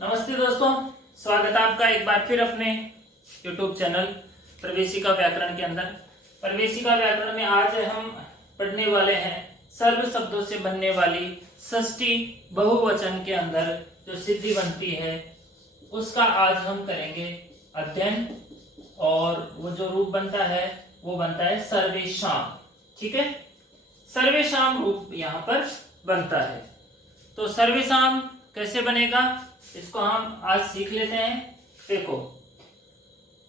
नमस्ते दोस्तों, स्वागत है आपका एक बार फिर अपने YouTube चैनल प्रवेशिका व्याकरण के अंदर। प्रवेशिका व्याकरण में आज हम पढ़ने वाले हैं सर्व शब्दों से बनने वाली षष्ठी बहुवचन के अंदर जो सिद्धि बनती है उसका आज हम करेंगे अध्ययन। और वो जो रूप बनता है वो बनता है सर्वेषाम। ठीक है, सर्वेषाम रूप यहाँ पर बनता है। तो सर्वेषाम कैसे बनेगा इसको हम आज सीख लेते हैं। देखो,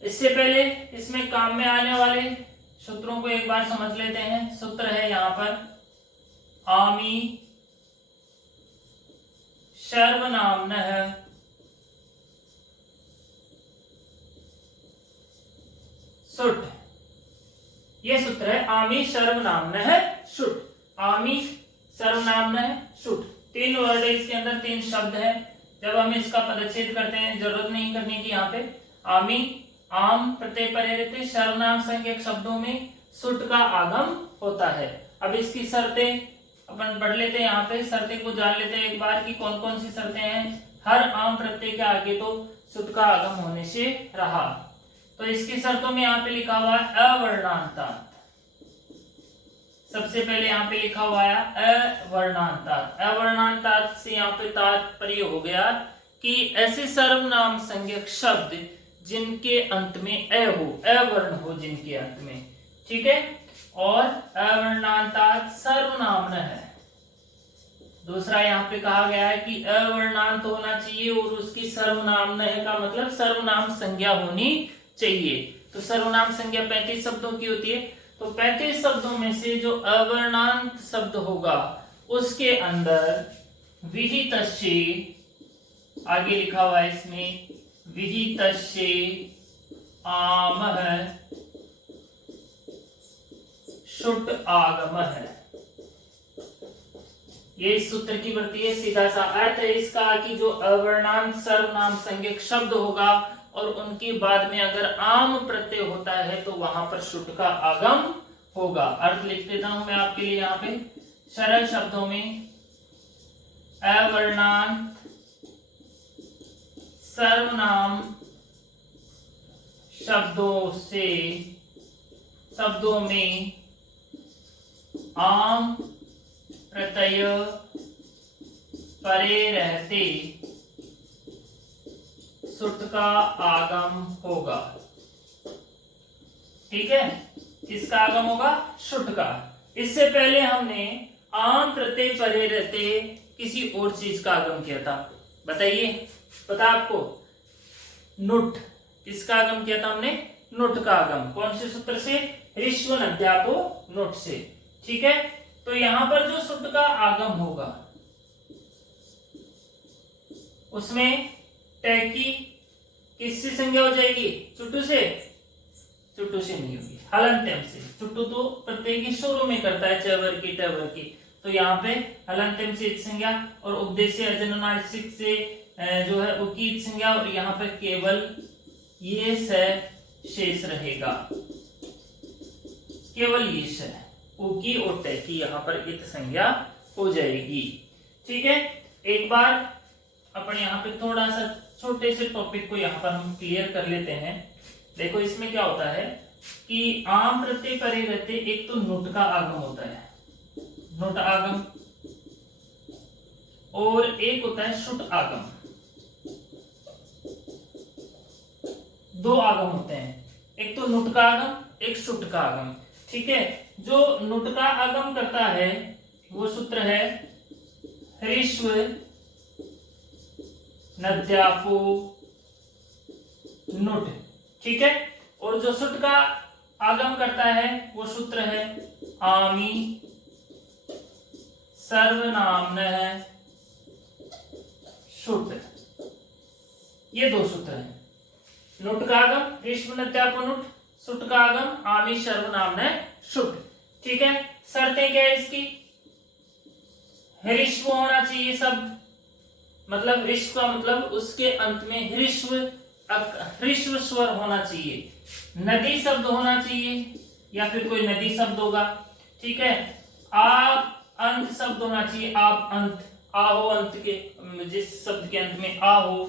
इससे पहले इसमें काम में आने वाले सूत्रों को एक बार समझ लेते हैं। सूत्र है यहाँ पर आमी सर्वनाम्नः सुट। ये सूत्र है आमी सर्वनाम्नः सुट। आमी सर्वनाम्नः सुट, तीन वर्ड है इसके अंदर, तीन शब्द है। जब हम इसका पदच्छेद करते हैं, जरूरत नहीं करने की यहाँ पे। आमी आम प्रत्यय परे रहते, सर्वनाम संज्ञक शब्दों में सुट का आगम होता है। अब इसकी शर्तें अपन पढ़ लेते हैं। यहाँ पे शर्तें को जान लेते हैं एक बार कि कौन कौन सी शर्तें हैं। हर आम प्रत्यय के आगे तो सुट का आगम होने से रहा। तो इसकी शर्तों में यहाँ पे लिखा हुआ है अवर्णांतात्। सबसे पहले यहाँ पे लिखा हुआ है अवर्णांतात्। अवर्णांतात् से यहाँ पे तात्पर्य हो गया कि ऐसे सर्वनाम संज्ञक शब्द जिनके अंत में अ हो, अवर्ण हो जिनके अंत में। ठीक है, और अवर्णांतात् सर्वनाम्नः है। दूसरा यहाँ पे कहा गया है कि अवर्णांत होना चाहिए और उसकी सर्वनाम्नः का मतलब सर्वनाम संज्ञा होनी चाहिए। तो सर्वनाम संज्ञा 35 शब्दों की होती है। तो 35 शब्दों में से जो अवर्णांत शब्द होगा उसके अंदर विहितस्य, आगे लिखा हुआ है इसमें विहितस्य आमः शुट आगमः। ये इस सूत्र की वृत्ति है। सीधा सा अर्थ है इसका कि जो अवर्णांत सर्वनाम संज्ञक शब्द होगा और उनके बाद में अगर आम प्रत्यय होता है तो वहां पर शुट का आगम होगा। अर्थ लिख देता हूं मैं आपके लिए यहाँ पे सरल शब्दों में। अवर्णांत सर्वनाम शब्दों में आम प्रत्यय परे रहते सुट का आगम होगा। ठीक है, किसका आगम होगा? शुट का। इससे पहले हमने आम प्रत्यय परे रहते किसी और चीज का आगम किया था। बताइए, पता आपको? नुट। किसका आगम किया था हमने? नुट का आगम। कौन से सूत्र से? ऋष्व नद्यापो नुट से। ठीक है, तो यहां पर जो सुट का आगम होगा उसमें टै की किससे संज्ञा हो जाएगी? चुट्टू से? चुट्टू से नहीं होगी, हलंत्यम से। चुट्टू तो प्रत्यय की शुरू में करता है, चवर की टवर की। तो यहाँ पे हलंत्यम से संज्ञा और उपदेश्य अजनुनासिक से जो है उकीत संज्ञा, और यहाँ पे केवल ये शेष रहेगा। केवल ये स, उकी और टै की यहाँ पर इत संज्ञा हो जाएगी। ठीक है, एक बार अपन यहाँ पे थोड़ा सा छोटे से टॉपिक को यहाँ पर हम क्लियर कर लेते हैं। देखो, इसमें क्या होता है कि आम प्रत्यय परे रहते एक तो नुट का आगम होता है, नुट आगम, और एक होता है शुट आगम। दो आगम होते हैं, एक तो नुट का आगम, एक शुट का आगम। ठीक है, जो नुट का आगम करता है वो सूत्र है ह्रीश्व नद्यापो नुट। ठीक है, और जो शुट का आगम करता है वो सूत्र है आमी सर्वनाम्नः शुट। ये दो सूत्र हैं। नुट का आगम ऋष्व नद्यापो नुट, शुट का आगम आमी सर्वनाम्नः शुट। ठीक है, शर्तें क्या है इसकी? ह्रीश्व होना चाहिए शब्द, मतलब ऋष्व का मतलब उसके अंत में ह्रीश्व स्वर होना चाहिए। नदी शब्द होना चाहिए या फिर कोई नदी शब्द होगा। ठीक है, आप अंत शब्द होना चाहिए। आप अंत, आ हो अंत के, जिस शब्द के अंत में आ हो,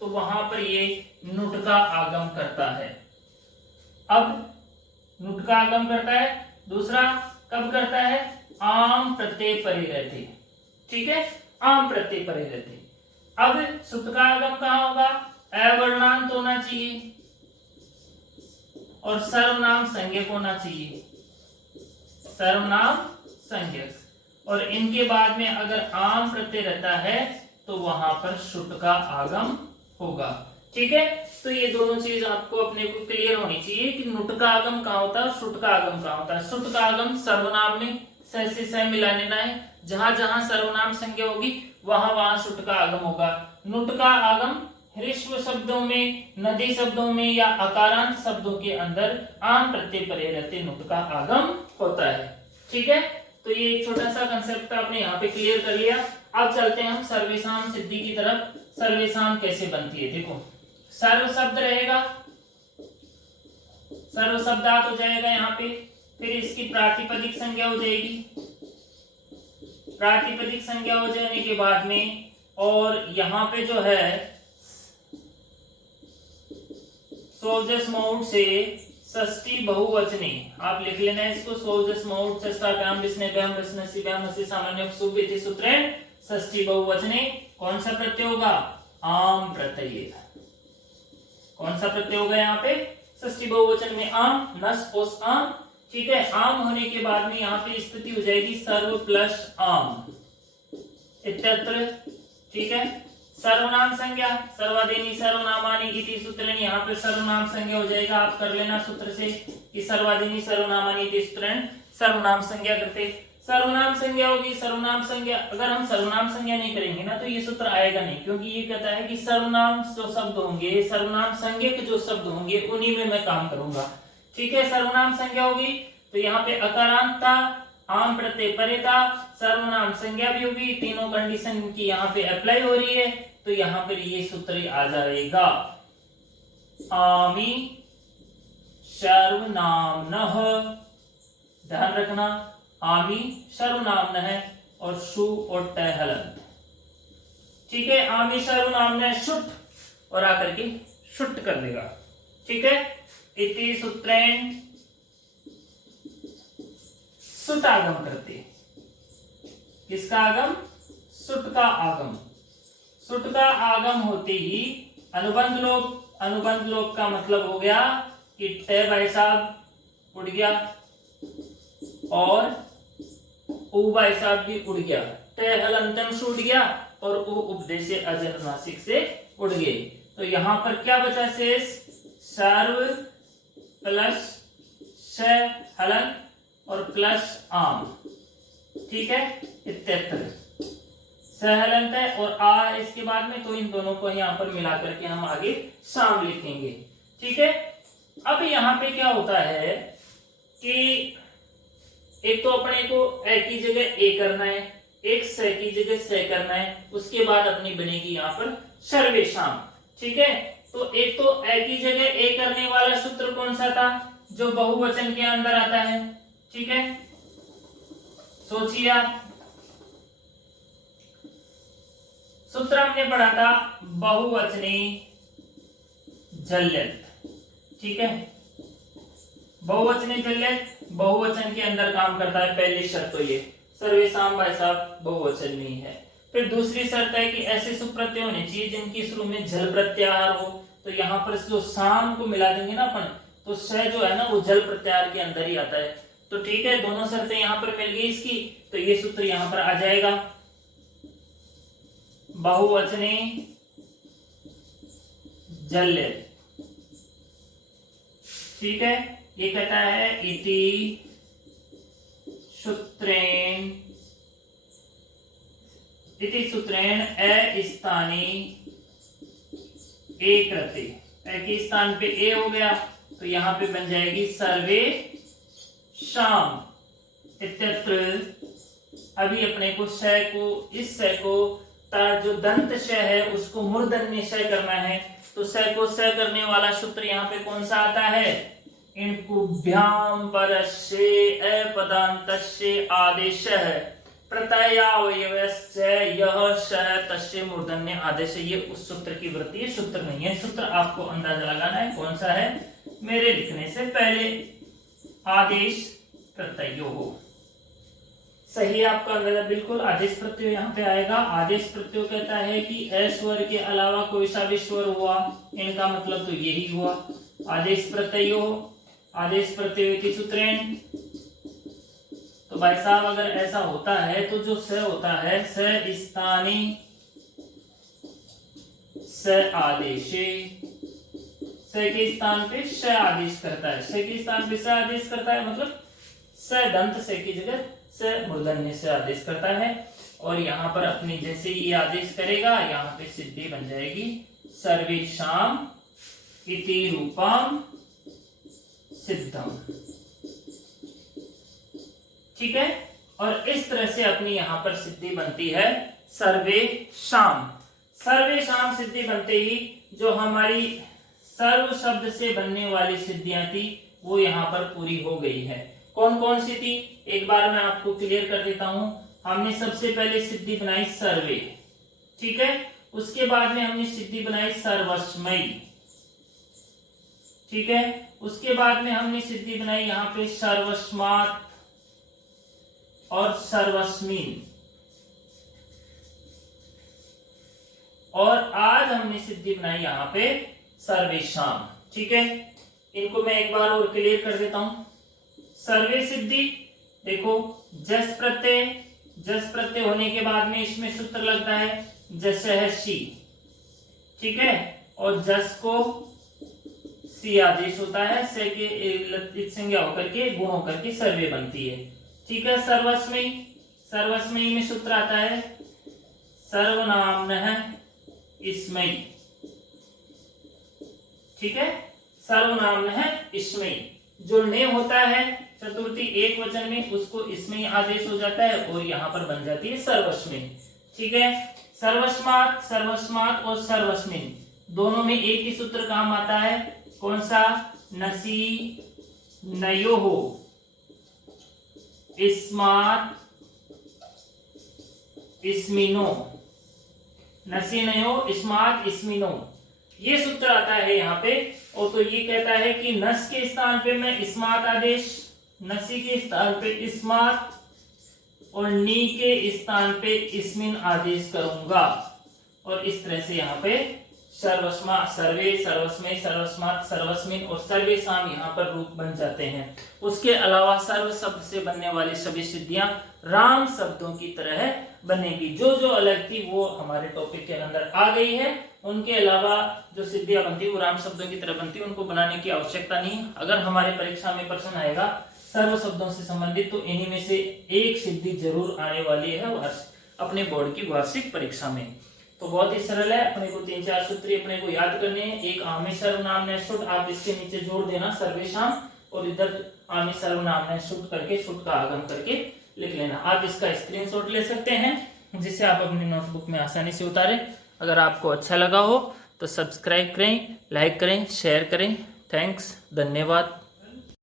तो वहां पर ये नुट का आगम करता है। अब नुट का आगम करता है। दूसरा कब करता है? आम प्रत्यय परे रहते। ठीक है, आम प्रत्यय परे रहते। अब सुत का आगम कहाँ होगा? अवर्णांत होना चाहिए और सर्वनाम संज्ञक होना चाहिए, सर्वनाम संज्ञक। और इनके बाद में अगर आम प्रत्यय रहता है तो वहां पर शुट का आगम होगा। ठीक है, तो ये दोनों चीज आपको अपने को क्लियर होनी चाहिए कि नुट का आगम कहाँ होता है, शुट का आगम कहाँ होता है। शुट का आगम सर्वनाम में स से स मिला लेना है, जहां जहां सर्वनाम संज्ञा होगी वहां वहां शुट का आगम होगा। नुट का आगम ह्रस्व शब्दों में, नदी शब्दों में या अकारांत शब्दों के अंदर आम प्रत्यय परे रहते नुट का आगम होता है। ठीक है, तो ये एक छोटा सा कंसेप्ट आपने यहाँ पे क्लियर कर लिया। अब चलते हैं हम सर्वेशाम सिद्धि की तरफ। सर्वेशाम कैसे बनती है? देखो, सर्व शब्द रहेगा, सर्व शब्दात हो जाएगा यहाँ पे, फिर इसकी प्रातिपदिक संज्ञा हो जाएगी। प्रातिपदिक संज्ञा हो जाने के बाद में और यहाँ पे जो है सोजस मौड से षष्ठी बहुवचने, आप लिख लेना है इसको, सोजस मौड षष्ठाभ्याम विष्णुभ्याम विष्णुभ्याम सामान्य शुभ इति सूत्रेण षष्ठी बहुवचने कौन सा प्रत्यय होगा? आम प्रत्यय। कौन सा प्रत्यय होगा यहाँ पे? षष्ठी बहुवचन में आम, नस ओस आम। ठीक है, आम होने के बाद में यहाँ पे स्थिति हो जाएगी सर्व प्लस आम इत्यत्र। ठीक है, सर्वनाम संज्ञा सर्वादीनी सर्वनामानि इति सूत्रेण, यहाँ पे सर्वनाम संज्ञा हो जाएगा। आप कर लेना सूत्र से कि सर्वादीनी सर्वनामानि इति सूत्रेण सर्वनाम संज्ञा करते। सर्वनाम संज्ञा होगी, सर्वनाम संज्ञा, अगर हम सर्वनाम संज्ञा नहीं करेंगे ना तो ये सूत्र आएगा नहीं, क्योंकि ये कहता है कि सर्वनाम जो शब्द होंगे, सर्वनाम संज्ञक जो शब्द होंगे उन्हीं में मैं काम करूंगा। ठीक है, सर्वनाम संज्ञा होगी तो यहाँ पे अकारांतता, आम प्रत्यय परेता, सर्वनाम संज्ञा भी होगी, तीनों कंडीशन की यहाँ पे अप्लाई हो रही है, तो यहाँ पर ये सूत्र आ जाएगा आमी सर्वनामनः। ध्यान रखना, आमी सर्वनामन है और शु और ट हलंत। ठीक है, आमी सर्वनामन शुट और आकर के शुट कर देगा। ठीक है, इति सूत्रेण सुट आगम करते। किसका आगम? सुट का आगम। सुट का आगम होते ही अनुबंध लोप, अनुबंध लोप का मतलब हो गया कि ट भाई साहब उड़ गया और उ भाई साहब भी उड़ गया, ट हलंतम से उड़ गया और उ उपदेश से अजनुनासिक से उड़ गए। तो यहाँ पर क्या बचा शेष? सर्व प्लस श हलन और प्लस आम। ठीक है, इत्यत्र सहलंत है और आ इसके बाद में, तो इन दोनों को यहाँ पर मिला करके हम आगे शाम लिखेंगे। ठीक है, अब यहाँ पे क्या होता है कि एक तो अपने को ए की जगह ए करना है, एक स की जगह स करना है, उसके बाद अपनी बनेगी यहाँ पर सर्वेशाम। ठीक है, तो एक तो ए की जगह ए करने वाला सूत्र कौन सा था? जो बहुवचन के अंदर आता है। ठीक है, सोचिए आप, सूत्र हमने पढ़ा था बहुवचनी जल्यत। ठीक है, बहुवचनी जल्यत बहुवचन के अंदर काम करता है। पहली शर्त तो ये सर्वेशाम भाई साहब बहुवचन में ही है। फिर दूसरी शर्त है कि ऐसे सुप्रत्यय होने चाहिए जिनकी शुरू में जल प्रत्याहार हो। तो यहाँ पर जो शाम को मिला देंगे ना अपन, तो स जो है ना वो जल प्रत्याहार के अंदर ही आता है। तो ठीक है, दोनों शर्तें यहाँ पर मिल गई इसकी, तो ये सूत्र यहाँ पर आ जाएगा बहुवचने जल्य। ठीक है, ये कहता है इति सूत्रेण, इति सूत्रेण ए स्थानी ए कृते। ए के स्थान पे ए हो गया तो यहाँ पे बन जाएगी सर्वे शाम इत्यत्र। अभी अपने को श को, इस श को जो दंत श है उसको मूर्धन्य श करना है। तो स को स करने वाला सूत्र यहाँ पे कौन सा आता है? इनकुभ्याम परस्य अपदान्तस्य आदेशः प्रत्ययावयवश्च यह श तस्य मूर्धन्य आदेश। ये उस सूत्र की वृत्ति है, सूत्र नहीं है। सूत्र आपको अंदाजा लगाना है कौन सा है मेरे लिखने से पहले। आदेश प्रत्ययो हो, सही आपका अंदाजा बिल्कुल। आदेश प्रत्यय यहाँ पे आएगा। आदेश प्रत्यय कहता है कि स्वर के अलावा कोई सा भी स्वर हुआ, इनका मतलब तो यही हुआ आदेश प्रत्ययो। आदेश प्रत्यय की सूत्रेण। तो भाई साहब अगर ऐसा होता है तो जो स होता है स स्थानी स आदेशे, स के स्थान पे श आदेश करता है। स के स्थान पे स आदेश करता है मतलब स दंत से की जगह स मूर्धन्य से आदेश करता है। और यहाँ पर अपनी जैसे ये आदेश करेगा यहाँ पे सिद्धि बन जाएगी सर्वेषाम इति रूपम सिद्धम। ठीक है। और इस तरह से अपनी यहाँ पर सिद्धि बनती है सर्वेषाम। सर्वेषाम सिद्धि बनते ही जो हमारी सर्व शब्द से बनने वाली सिद्धियां थी वो यहाँ पर पूरी हो गई है। कौन कौन सी थी एक बार मैं आपको क्लियर कर देता हूं। हमने सबसे पहले सिद्धि बनाई सर्वे, ठीक है। उसके बाद में हमने सिद्धि बनाई सर्वस्मयी, ठीक है। उसके बाद में हमने सिद्धि बनाई यहाँ पे सर्वस्मात् और सर्वस्मिन्। और आज हमने सिद्धि बनाई यहाँ पे सर्वेषाम, ठीक है। इनको मैं एक बार और क्लियर कर देता हूं। सर्वे सिद्धि देखो जस प्रत्यय, जस प्रत्यय होने के बाद में इसमें सूत्र लगता है जस है सी, ठीक है। और जस को सी आदेश होता है, से के संज्ञा होकर के गुण होकर के सर्वे बनती है, ठीक है। सर्वस्मयी, सर्वस्मयी में सूत्र आता है सर्वनाम्नः स्मयी, ठीक है। सर्वनाम्नः स्मयी। जो ने होता है चतुर्थी एक वचन में उसको इसमें आदेश हो जाता है और यहाँ पर बन जाती है सर्वस्मिन्, ठीक है। सर्वस्मात्, सर्वस्मात् और सर्वस्मिन् दोनों में एक ही सूत्र काम आता है। कौन सा? नसी नयोः इस्मात् इस्मिनो, नसीनयो इस्मात् इस्मिनो, ये सूत्र आता है यहाँ पे। और तो ये कहता है कि नस के स्थान पे मैं इस्मात आदेश, नसी के स्थान पे इस्मात और नी के स्थान पे इस्मिन आदेश करूंगा। और इस तरह से यहाँ पे सर्वस्मा, सर्वे, सर्वस्मय, सर्वस्मात्, सर्वस्मिन और सर्वेषाम यहाँ पर रूप बन जाते हैं। उसके अलावा सर्व शब्द से बनने वाली सभी सिद्धियां राम शब्दों की तरह बनेगी। जो जो अलग थी वो हमारे टॉपिक के अंदर आ गई है। उनके अलावा जो सिद्धियां बनती वो राम शब्दों की तरह बनती, उनको बनाने की आवश्यकता नहीं। अगर हमारे परीक्षा में प्रश्न आएगा सर्व शब्दों से संबंधित तो इन्हीं में से एक सिद्धि जरूर आने वाली है अपने बोर्ड की वार्षिक परीक्षा में। तो बहुत ही सरल है, अपने को 3-4 सूत्र अपने को याद करने हैं। एक आमे सर्वनाम ने शुट, आप इसके नीचे जोड़ देना सर्वेषाम, और इधर आमे सर्वनाम ने शुट करके शुट का आगम करके लिख लेना। आप इसका स्क्रीनशॉट ले सकते हैं जिसे आप अपनी नोटबुक में आसानी से उतारें। अगर आपको अच्छा लगा हो तो सब्सक्राइब करें, लाइक करें, शेयर करें। थैंक्स, धन्यवाद।